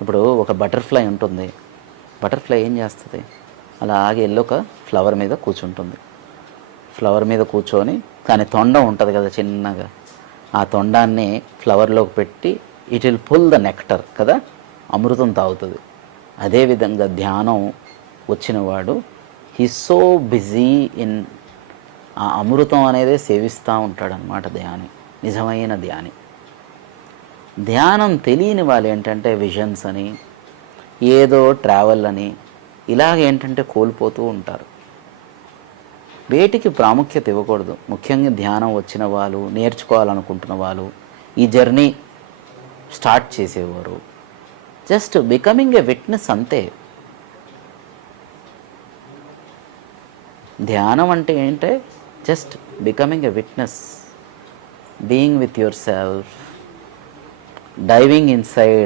ఇప్పుడు ఒక బటర్ఫ్లై ఉంటుంది. బటర్ఫ్లై ఏం చేస్తుంది? అలాగే వెళ్ళి ఒక ఫ్లవర్ మీద కూర్చుంటుంది. ఫ్లవర్ మీద కూర్చొని కానీ తొండం ఉంటుంది కదా చిన్నగా, ఆ తొండాన్ని ఫ్లవర్లోకి పెట్టి it will pull the nectar కదా, అమృతం తాగుతుంది. అదేవిధంగా ధ్యానం వచ్చినవాడు హీ సో బిజీ ఇన్ ఆ అమృతం అనేది సేవిస్తూ ఉంటాడనమాట ధ్యాని, నిజమైన ధ్యాని. ధ్యానం తెలియని వాళ్ళు ఏంటంటే విజన్స్ అని, ఏదో ట్రావెల్ అని ఇలాగేంటంటే కోల్పోతూ ఉంటారు. వేటికి ప్రాముఖ్యత ఇవ్వకూడదు. ముఖ్యంగా ధ్యానం వచ్చిన వాళ్ళు, నేర్చుకోవాలనుకుంటున్న వాళ్ళు, ఈ జర్నీ స్టార్ట్ చేసేవారు జస్ట్ బికమింగ్ ఎ విట్నెస్ అంతే. ధ్యానం అంటే ఏంటంటే just becoming a witness, being with your self, diving inside